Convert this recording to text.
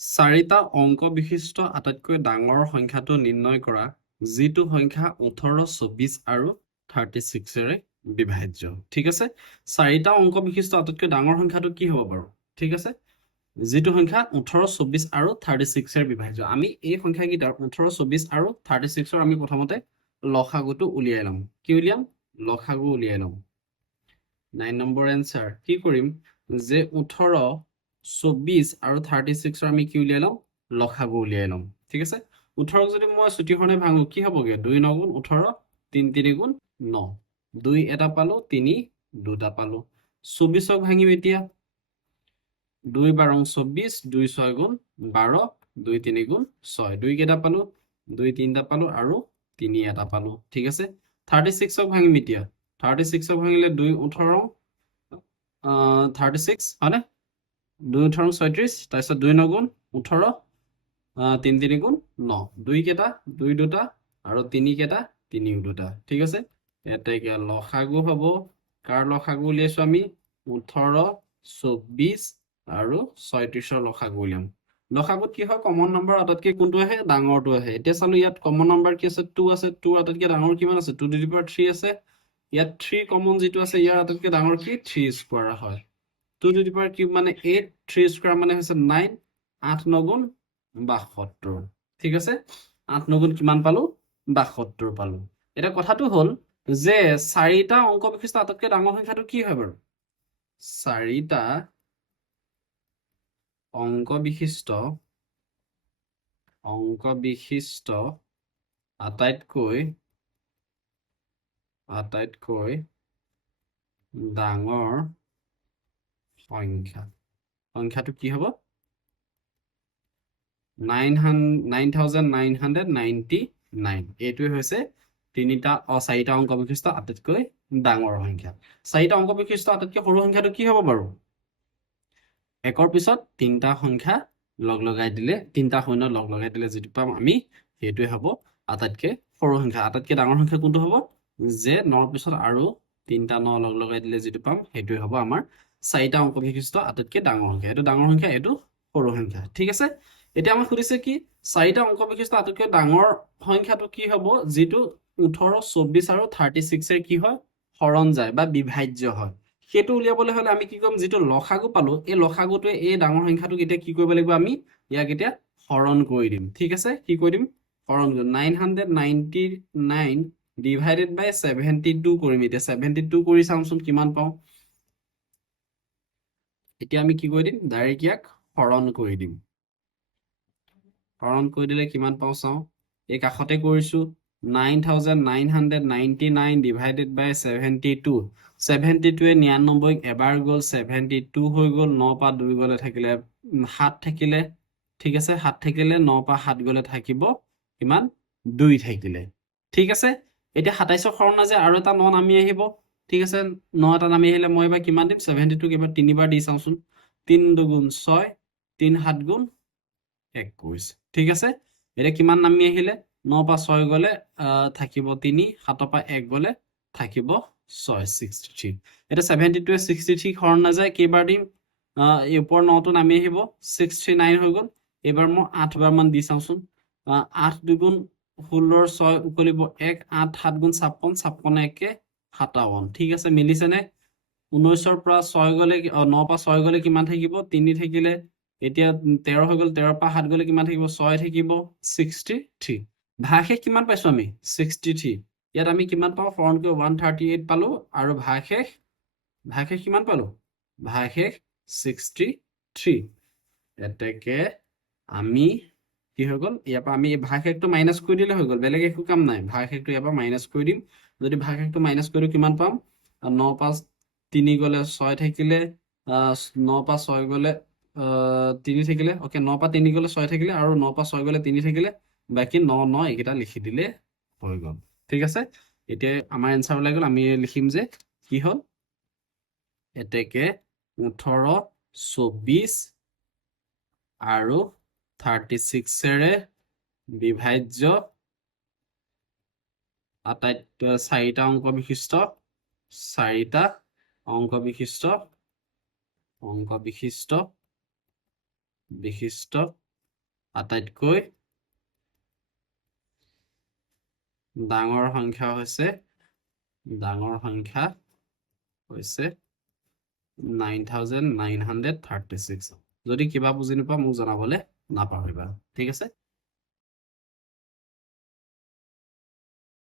চাৰিটা অংক বিশিষ্ট আটাইতকৈ ডাঙৰ সংখ্যাটো নিৰ্ণয় কৰা যিটো সংখ্যা 18, 24 আৰু 36ৰে বিভাজ্য। ঠিক আছে, চাৰিটা অংক বিশিষ্ট আটাইতকৈ ডাঙৰ সংখ্যাটো কি হ'ব বাৰু? ঠিক আছে, যিটো সংখ্যা 18, 24 আৰু 36ৰে বিভাজ্য। আমি এই সংখ্যাকেইটাৰ 18, 24 আৰু 36ৰ আমি প্ৰথমতে লসাগুটো উলিয়াই ল'ম। কি উলিয়াম? লসাগু উলিয়াই ল'ম। 9 নম্বৰ এনসাৰ কি কৰিম যে 18, 24 আৰু 36ৰ আমি কি উলিয়াই ল'ম? লসাগু উলিয়াই ল'ম। ঠিক আছে, 18ক যদি মই চুটিখনে ভাঙো কি হ'বগে? 2 9 গুণ 18, 3 3 গুণ 9, 2 এটা পালো, 3 দুটা পালো। 24ক ভাঙিম এতিয়া, 2 12 24, 2 6 গুণ 12, 2 3 গুণ 6, 2 কেইটা পালো, 2 তিনিটা পালো আৰু 3 এটা পালো। ঠিক আছে, 36ক ভাঙিম এতিয়া, 36ক ভাঙিলে 2 18, 36 হয়নে? 2 18 36, তাৰপিছত 2 9 গুণ 18, 3 3 গুণ 9, 2 কেইটা, 2 দুটা আৰু 3 কেইটা, 3 দুটা। ঠিক আছে, এতিয়া লসাগু হ'ব, কাৰ লসাগু উলিয়াইছো আমি? 18, 24 আৰু 36ৰ লসাগু উলিয়াম। লসাগুত কি হয়? কমন নম্বৰ আটাইতকৈ কোনটো আহে? ডাঙৰটো আহে। এতিয়া চালো ইয়াত কমন নম্বৰ কি আছে? 2 আছে। 2 আটাইতকৈ ডাঙৰ কিমান আছে? 2 to the power 3 আছে। ইয়াত 3 কমন যিটো আছে ইয়াৰ আটাইতকৈ ডাঙৰ কি? 3 স্কোৱাৰ হয়। 2 to the power কিউব মানে 8, 3 স্কোৱাৰ মানে হৈছে 9, 8 9 গুণ 72। ঠিক আছে, 8 9 গুণ কিমান পালো? 72 পালো। এতিয়া কথাটো হ'ল যে চাৰিটা অংক বিশিষ্ট আটাইতকৈ ডাঙৰ সংখ্যাটো কি হয় বাৰু? চাৰিটা অংক বিশিষ্ট আটাইতকৈ ডাঙৰ সংখ্যাটো কি হ'ব? 9999। এইটোৱে হৈছে চাৰিটা অংক বিশিষ্ট আটাইতকৈ ডাঙৰ সংখ্যা। চাৰিটা অংক বিশিষ্ট আটাইতকৈ সৰু সংখ্যাটো কি হ'ব বাৰু? একৰ পিছত তিনিটা সংখ্যা লগ লগাই দিলে, তিনিটা শূন্য লগ লগাই দিলে যিটো পাম আমি সেইটোৱে হ'ব আটাইতকৈ সৰু সংখ্যা। আটাইতকৈ ডাঙৰ সংখ্যা কোনটো হ'ব? যে 9ৰ পিছত আৰু তিনিটা 9 লগ লগাই দিলে যিটো পাম সেইটোৱে হ'ব আমাৰ চাৰিটা অংক বিশিষ্ট আটাইতকৈ ডাঙৰ সংখ্যা। এইটো ডাঙৰ সংখ্যা, এইটো সৰু সংখ্যা। ঠিক আছে, এতিয়া আমাক সুধিছে কি? চাৰিটা অংক বিশিষ্ট আটাইতকৈ ডাঙৰ সংখ্যাটো কি হ'ব? যিটো 18, 24 আৰু 36ৰ কি হয়? হৰণ যায় বা বিভাজ্য হয়। সেইটো উলিয়াবলৈ হ'লে আমি কি কৰিম? যিটো লসাগু পালো, এই লসাগুটোৱে এই ডাঙৰ সংখ্যাটোক এতিয়া কি কৰিব লাগিব? আমি ইয়াক এতিয়া হৰণ কৰি দিম। ঠিক আছে, কি কৰি দিম? হৰণ কৰিম। 999 ডিভাইডেড বাই 72 কৰিম। এতিয়া 72 কৰি চাওঁচোন কিমান পাওঁ। এতিয়া আমি কি কৰি দিম? ডাইৰেক্ট ইয়াক হৰণ কৰি দিম। হৰণ কৰি দিলে কিমান পাওঁ চাওঁ। এই কাষতে কৰিছো, 9999 ডিভাইডেড বাই 72। 72ৱে 99 এবাৰ গ'ল, 72 হৈ গ'ল। 9 পৰা 2 গ'লে থাকিলে 7 থাকিলে। ঠিক আছে, 7 থাকিলে, 9 পৰা 7 গ'লে থাকিব কিমান? 2 থাকিলে। ঠিক আছে, এতিয়া 27ৰ হৰণ নাযায়, আৰু এটা 9 নামি আহিব। ঠিক আছে, 9 এটা নামি আহিলে মই এবাৰ কিমান দিম? 72ক এবাৰ 3 বাৰ দি চাওঁচোন। 3 2 গুণ 6, 3 7 গুণ 21। ঠিক আছে, এতিয়া কিমান নামি আহিলে? 9 পৰা 6 গ'লে থাকিব 3, 7 পৰা 1 গ'লে থাকিব 6, 63। এতিয়া 72ৱে 63 হৰণ নাযায়, কেইবাৰ দিম? এই ওপৰ 9টো নামি আহিব, 69 হৈ গ'ল। এইবাৰ মই 8 বাৰ মান দি চাওঁচোন। 8 2 গুণ 16, 6 উকলিব 1, 8 7 গুণ 56, 56 1 57। ঠিক আছে, মিলিছেনে? 19ৰ পৰা 6 গ'লে 9 পৰা 6 গ'লে কিমান থাকিব? 3 থাকিলে। এতিয়া 13 হৈ গ'ল, 13 পৰা 7 গ'লে কিমান থাকিব? 6 থাকিব, 63। ভাগশেষ কিমান পাইছো আমি? 63। ইয়াত আমি কিমান পাওঁ? হৰণ কৰি 138 পালো, আৰু ভাগশেষ কিমান পালো? ভাগশেষ 63। এতেকে আমি কি হৈ গ'ল? ইয়াৰ পৰা আমি ভাগশেষটো মাইনাছ কৰি দিলে হৈ গ'ল, বেলেগ একো কাম নাই। ভাগশেষটো ইয়াৰ পৰা মাইনাছ কৰি দিম। যদি ভাগশেষটো মাইনাছ কৰি দিওঁ কিমান পাম? 9 পৰা 3 গ'লে 6 থাকিলে, 9 পৰা 6 গ'লে 3 থাকিলে। অ'কে, 9 পৰা 3 গ'লে 6 থাকিলে, আৰু 9 পৰা 6 গ'লে 3 থাকিলে, বাকী 9 9 এইকেইটা লিখি দিলে হৈ গ'ল। ঠিক আছে, এতিয়া আমাৰ এনচাৰ ওলাই গ'ল। আমি লিখিম যে কি হ'ল? এতেকে 18, 24 আৰু 36ৰে বিভাজ্য চাৰিটা অংক বিশিষ্ট আটাইতকৈ ডাঙৰ সংখ্যা হৈছে 9936 যদি কিবা বুজি নোপোৱা মোক জনাবলে নাপাহৰিবা ঠিক আছে